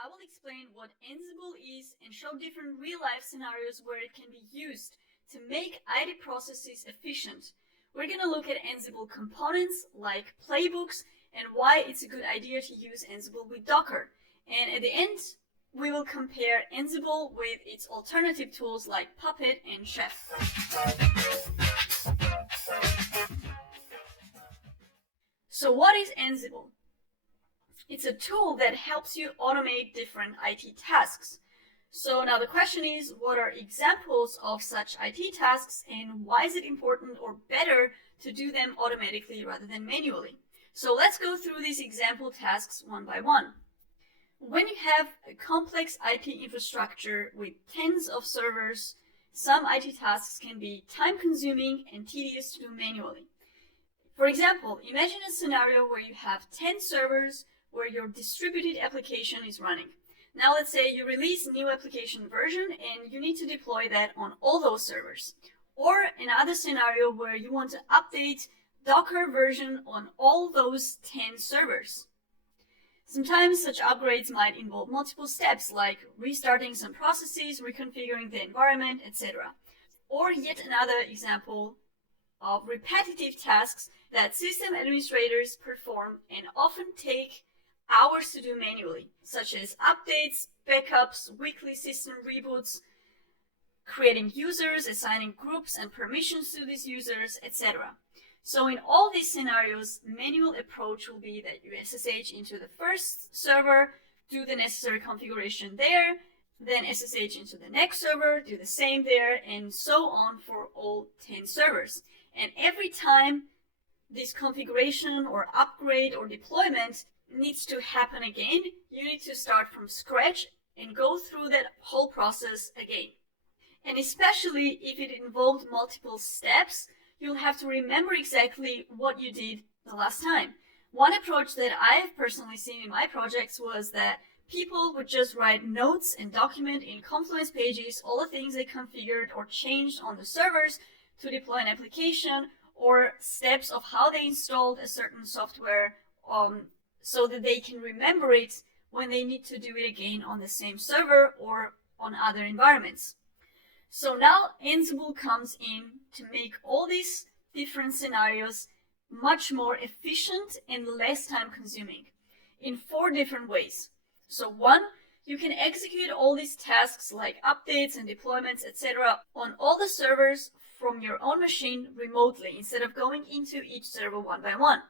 I will explain what Ansible is and show different real-life scenarios where it can be used to make IT processes efficient. We're going to look at Ansible components like playbooks and why it's a good idea to use Ansible with Docker. And at the end, we will compare Ansible with its alternative tools like Puppet and Chef. So what is Ansible? It's a tool that helps you automate different IT tasks. So now the question is, what are examples of such IT tasks and why is it important or better to do them automatically rather than manually? So let's go through these example tasks one by one. When you have a complex IT infrastructure with tens of servers, some IT tasks can be time-consuming and tedious to do manually. For example, imagine a scenario where you have 10 servers where your distributed application is running. Now let's say you release a new application version and you need to deploy that on all those servers. Or another scenario where you want to update Docker version on all those 10 servers. Sometimes such upgrades might involve multiple steps like restarting some processes, reconfiguring the environment, etc. Or yet another example of repetitive tasks that system administrators perform and often take hours to do manually, such as updates, backups, weekly system reboots, creating users, assigning groups and permissions to these users, etc. So in all these scenarios, manual approach will be that you SSH into the first server, do the necessary configuration there, then SSH into the next server, do the same there, and so on for all 10 servers. And every time this configuration or upgrade or deployment needs to happen again, you need to start from scratch and go through that whole process again. And especially if it involved multiple steps, you'll have to remember exactly what you did the last time. One approach that I've personally seen in my projects was that people would just write notes and document in Confluence pages all the things they configured or changed on the servers to deploy an application, or steps of how they installed a certain software so that they can remember it when they need to do it again on the same server or on other environments. So now Ansible comes in to make all these different scenarios much more efficient and less time consuming in 4 different ways. So 1, you can execute all these tasks like updates and deployments, etc. on all the servers from your own machine remotely instead of going into each server one by one.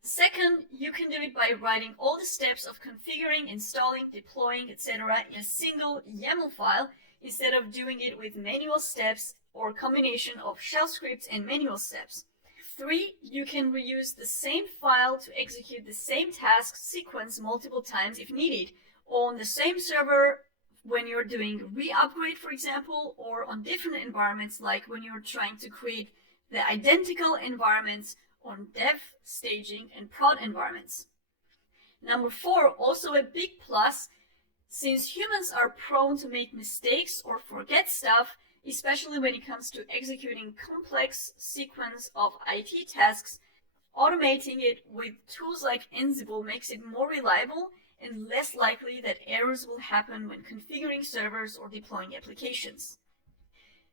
Second, you can do it by writing all the steps of configuring, installing, deploying, etc. in a single YAML file instead of doing it with manual steps or combination of shell scripts and manual steps. 3, you can reuse the same file to execute the same task sequence multiple times if needed, on the same server when you're doing re-upgrade, for example, or on different environments like when you're trying to create the identical environments on dev, staging, and prod environments. Number 4, also a big plus, since humans are prone to make mistakes or forget stuff, especially when it comes to executing complex sequence of IT tasks, automating it with tools like Ansible makes it more reliable and less likely that errors will happen when configuring servers or deploying applications.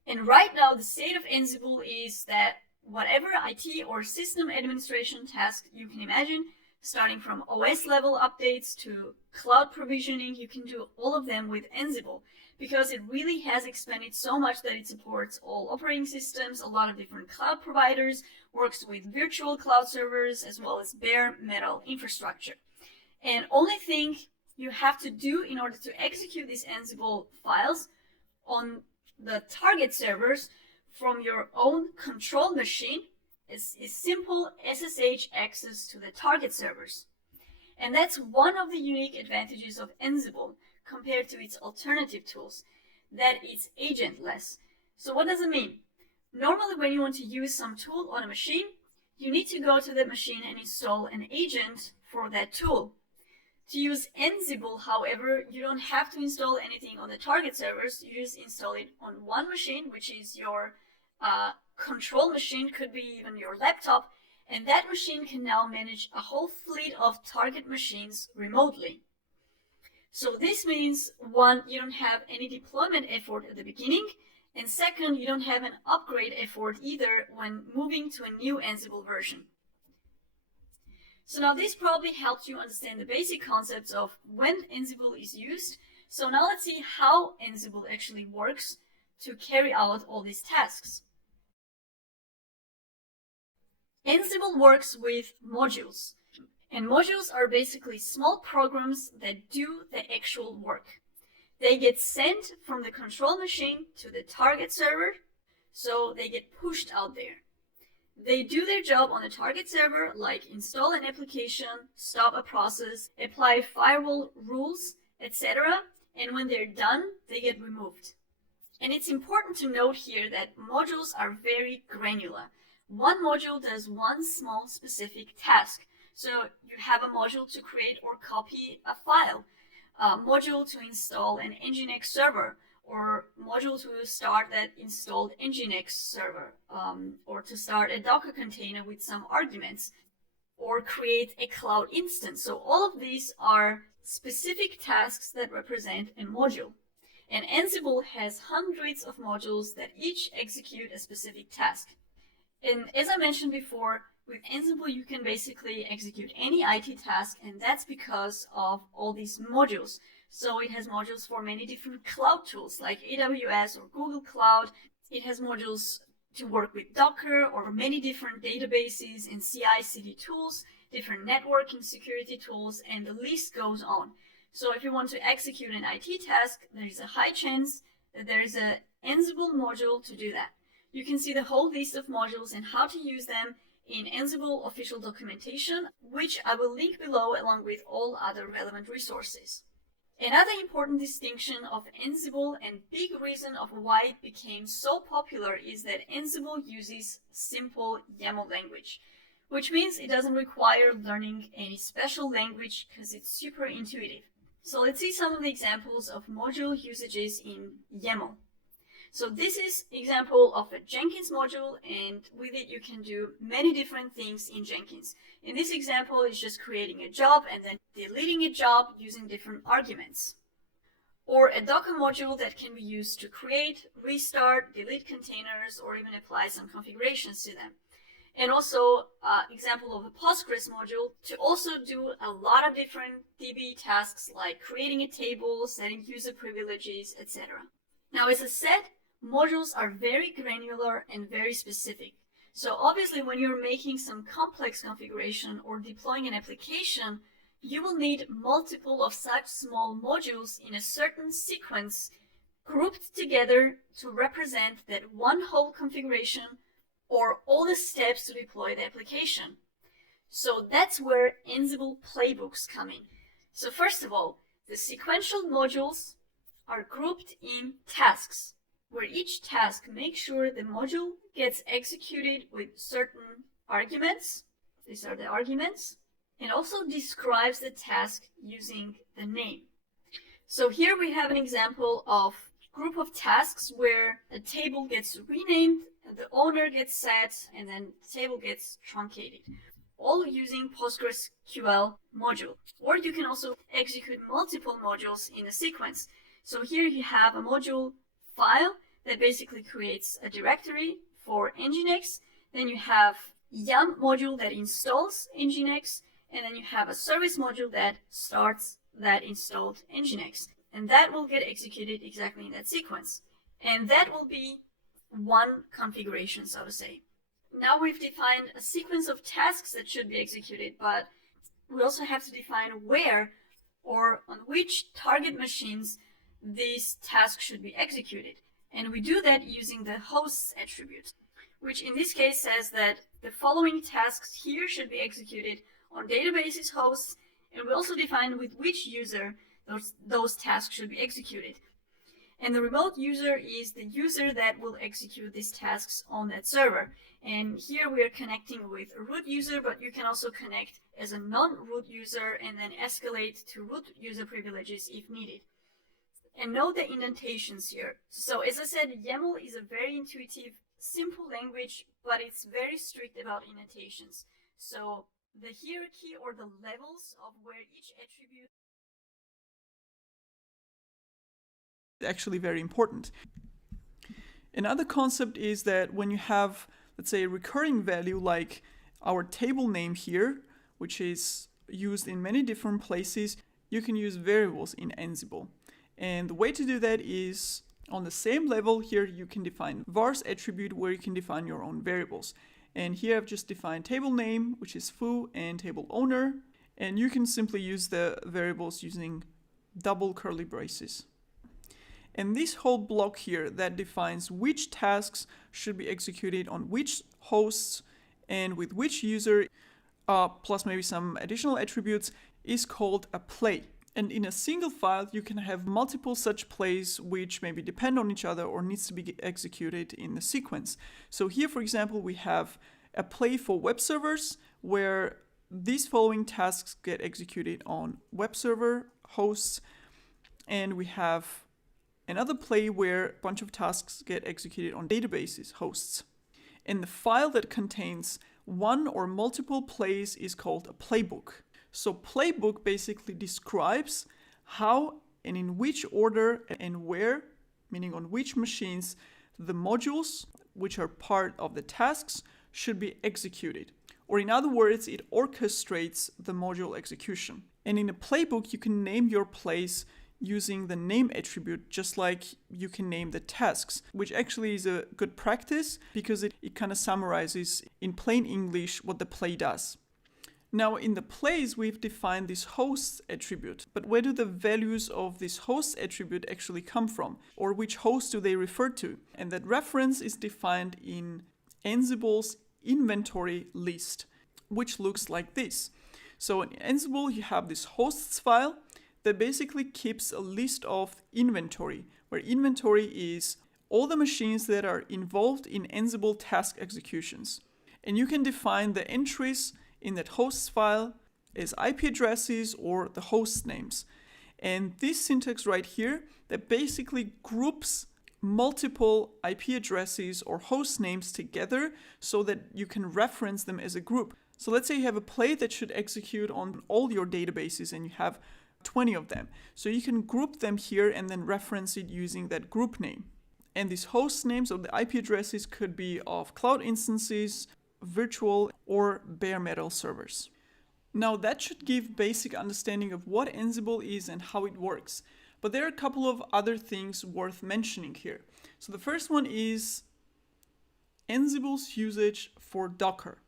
And right now, the state of Ansible is that whatever IT or system administration task you can imagine, starting from OS level updates to cloud provisioning, you can do all of them with Ansible because it really has expanded so much that it supports all operating systems, a lot of different cloud providers, works with virtual cloud servers as well as bare metal infrastructure. And only thing you have to do in order to execute these Ansible files on the target servers from your own control machine is simple SSH access to the target servers. And that's one of the unique advantages of Ansible compared to its alternative tools, that it's agentless. So what does it mean? Normally when you want to use some tool on a machine, you need to go to that machine and install an agent for that tool. To use Ansible, however, you don't have to install anything on the target servers. You just install it on one machine, which is your control machine, could be even your laptop, and that machine can now manage a whole fleet of target machines remotely. So this means, one, you don't have any deployment effort at the beginning, and second, you don't have an upgrade effort either when moving to a new Ansible version. So now this probably helps you understand the basic concepts of when Ansible is used. So now let's see how Ansible actually works to carry out all these tasks. Ansible works with modules, and modules are basically small programs that do the actual work. They get sent from the control machine to the target server, so they get pushed out there. They do their job on the target server, like install an application, stop a process, apply firewall rules, etc. And when they're done, they get removed. And it's important to note here that modules are very granular. One module does one small specific task. So you have a module to create or copy a file, a module to install an Nginx server, or module to start that installed Nginx server, or to start a Docker container with some arguments, or create a cloud instance. So all of these are specific tasks that represent a module. And Ansible has hundreds of modules that each execute a specific task. And as I mentioned before, with Ansible you can basically execute any IT task, and that's because of all these modules. So it has modules for many different cloud tools like AWS or Google Cloud. It has modules to work with Docker or many different databases and CI/CD tools, different networking security tools, and the list goes on. So if you want to execute an IT task, there is a high chance that there is an Ansible module to do that. You can see the whole list of modules and how to use them in Ansible official documentation, which I will link below along with all other relevant resources. Another important distinction of Ansible and big reason of why it became so popular is that Ansible uses simple YAML language, which means it doesn't require learning any special language because it's super intuitive. So let's see some of the examples of module usages in YAML. So this is example of a Jenkins module, and with it you can do many different things in Jenkins. In this example, it's just creating a job and then deleting a job using different arguments. Or a Docker module that can be used to create, restart, delete containers, or even apply some configurations to them. And also example of a Postgres module to also do a lot of different DB tasks like creating a table, setting user privileges, etc. Now, as I said, modules are very granular and very specific. So obviously when you're making some complex configuration or deploying an application, you will need multiple of such small modules in a certain sequence grouped together to represent that one whole configuration or all the steps to deploy the application. So that's where Ansible playbooks come in. So first of all, the sequential modules are grouped in tasks, where each task makes sure the module gets executed with certain arguments. These are the arguments, and also describes the task using the name. So here we have an example of group of tasks where a table gets renamed, the owner gets set, and then the table gets truncated, all using PostgreSQL module. Or you can also execute multiple modules in a sequence. So here you have a module file that basically creates a directory for Nginx. Then you have yum module that installs Nginx, and then you have a service module that starts that installed Nginx. And that will get executed exactly in that sequence. And that will be one configuration, so to say. Now we've defined a sequence of tasks that should be executed, but we also have to define where or on which target machines these tasks should be executed. And we do that using the hosts attribute, which in this case says that the following tasks here should be executed on databases hosts, and we also define with which user those tasks should be executed. And the remote user is the user that will execute these tasks on that server. And here we are connecting with a root user, but you can also connect as a non-root user and then escalate to root user privileges if needed. And note the indentations here. So as I said, YAML is a very intuitive, simple language, but it's very strict about indentations. So the hierarchy or the levels of where each attribute actually very important. Another concept is that when you have, let's say, a recurring value like our table name here, which is used in many different places, you can use variables in Ansible. And the way to do that is on the same level. Here you can define vars attribute where you can define your own variables. And here I've just defined table name, which is foo, and table owner. And you can simply use the variables using double curly braces. And this whole block here that defines which tasks should be executed on which hosts and with which user, plus maybe some additional attributes, is called a play. And in a single file, you can have multiple such plays which maybe depend on each other or needs to be executed in the sequence. So here, for example, we have a play for web servers where these following tasks get executed on web server hosts. And we have another play where a bunch of tasks get executed on databases hosts. And the file that contains one or multiple plays is called a playbook. So playbook basically describes how and in which order and where, meaning on which machines, the modules, which are part of the tasks, should be executed. Or in other words, it orchestrates the module execution. And in a playbook, you can name your plays using the name attribute, just like you can name the tasks, which actually is a good practice because it kind of summarizes in plain English what the play does. Now in the plays, we've defined this hosts attribute, but where do the values of this hosts attribute actually come from? Or which host do they refer to? And that reference is defined in Ansible's inventory list, which looks like this. So in Ansible, you have this hosts file that basically keeps a list of inventory, where inventory is all the machines that are involved in Ansible task executions. And you can define the entries in that hosts file as IP addresses or the host names. And this syntax right here that basically groups multiple IP addresses or host names together so that you can reference them as a group. So let's say you have a play that should execute on all your databases and you have 20 of them. So you can group them here and then reference it using that group name. And these host names or the IP addresses could be of cloud instances, virtual or bare metal servers. Now that should give basic understanding of what Ansible is and how it works. But there are a couple of other things worth mentioning here. So the first one is Ansible's usage for Docker.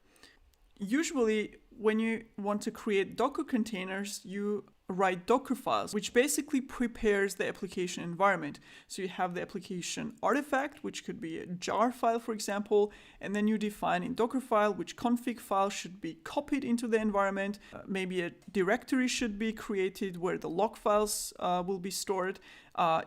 Usually when you want to create Docker containers, you write Docker files, which basically prepares the application environment. So you have the application artifact, which could be a jar file, for example, and then you define in Dockerfile which config file should be copied into the environment. Maybe a directory should be created where the log files will be stored.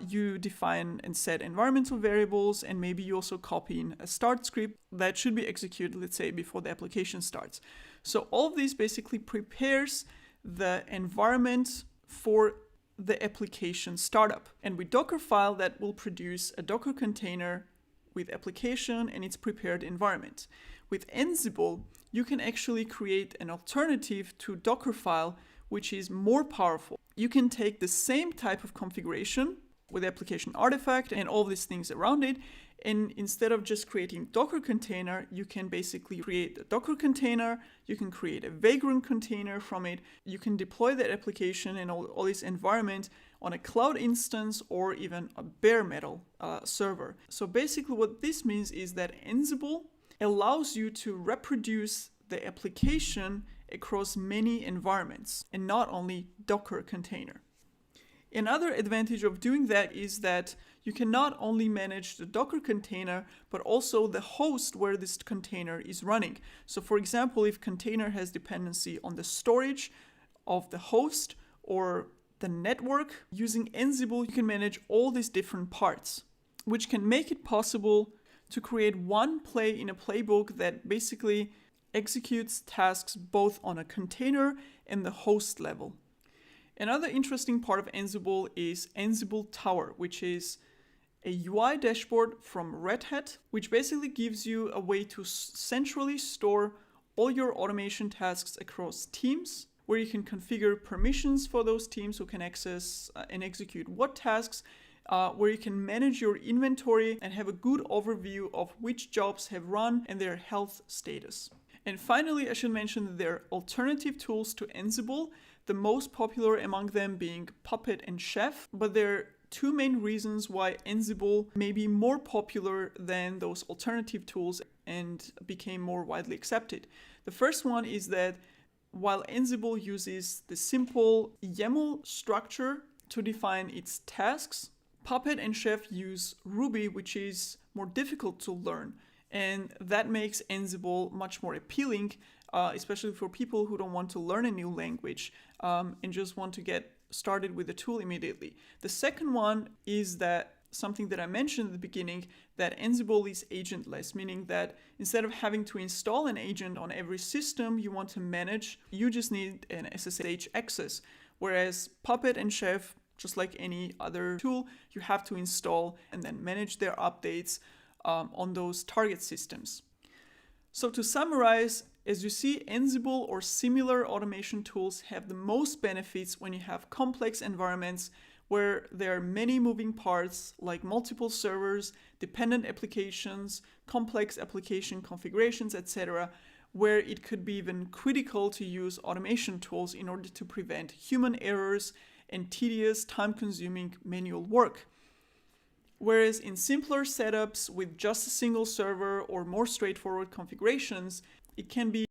You define and set environmental variables, and maybe you also copy in a start script that should be executed, let's say, before the application starts. So all of this basically prepares the environment for the application startup. And with Dockerfile, that will produce a Docker container with application and its prepared environment. With Ansible, you can actually create an alternative to Dockerfile, which is more powerful. You can take the same type of configuration with application artifact and all these things around it, and instead of just creating Docker container, you can basically create a Docker container, you can create a Vagrant container from it, you can deploy that application and all this environment on a cloud instance or even a bare metal server. So basically what this means is that Ansible allows you to reproduce the application across many environments and not only Docker container. Another advantage of doing that is that you can not only manage the Docker container, but also the host where this container is running. So for example, if container has dependency on the storage of the host or the network, using Ansible, you can manage all these different parts, which can make it possible to create one play in a playbook that basically executes tasks both on a container and the host level. Another interesting part of Ansible is Ansible Tower, which is a UI dashboard from Red Hat, which basically gives you a way to centrally store all your automation tasks across teams, where you can configure permissions for those teams who can access and execute what tasks. where you can manage your inventory and have a good overview of which jobs have run and their health status. And finally, I should mention that there are alternative tools to Ansible, the most popular among them being Puppet and Chef, but there are two main reasons why Ansible may be more popular than those alternative tools and became more widely accepted. The first one is that while Ansible uses the simple YAML structure to define its tasks, Puppet and Chef use Ruby, which is more difficult to learn. And that makes Ansible much more appealing, especially for people who don't want to learn a new language and just want to get started with the tool immediately. The second one is that something that I mentioned at the beginning, that Ansible is agentless, meaning that instead of having to install an agent on every system you want to manage, you just need an SSH access. Whereas Puppet and Chef, just like any other tool, you have to install and then manage their updates on those target systems. So to summarize, as you see, Ansible or similar automation tools have the most benefits when you have complex environments where there are many moving parts like multiple servers, dependent applications, complex application configurations, etc., where it could be even critical to use automation tools in order to prevent human errors and tedious, time-consuming manual work. Whereas in simpler setups with just a single server or more straightforward configurations, it can be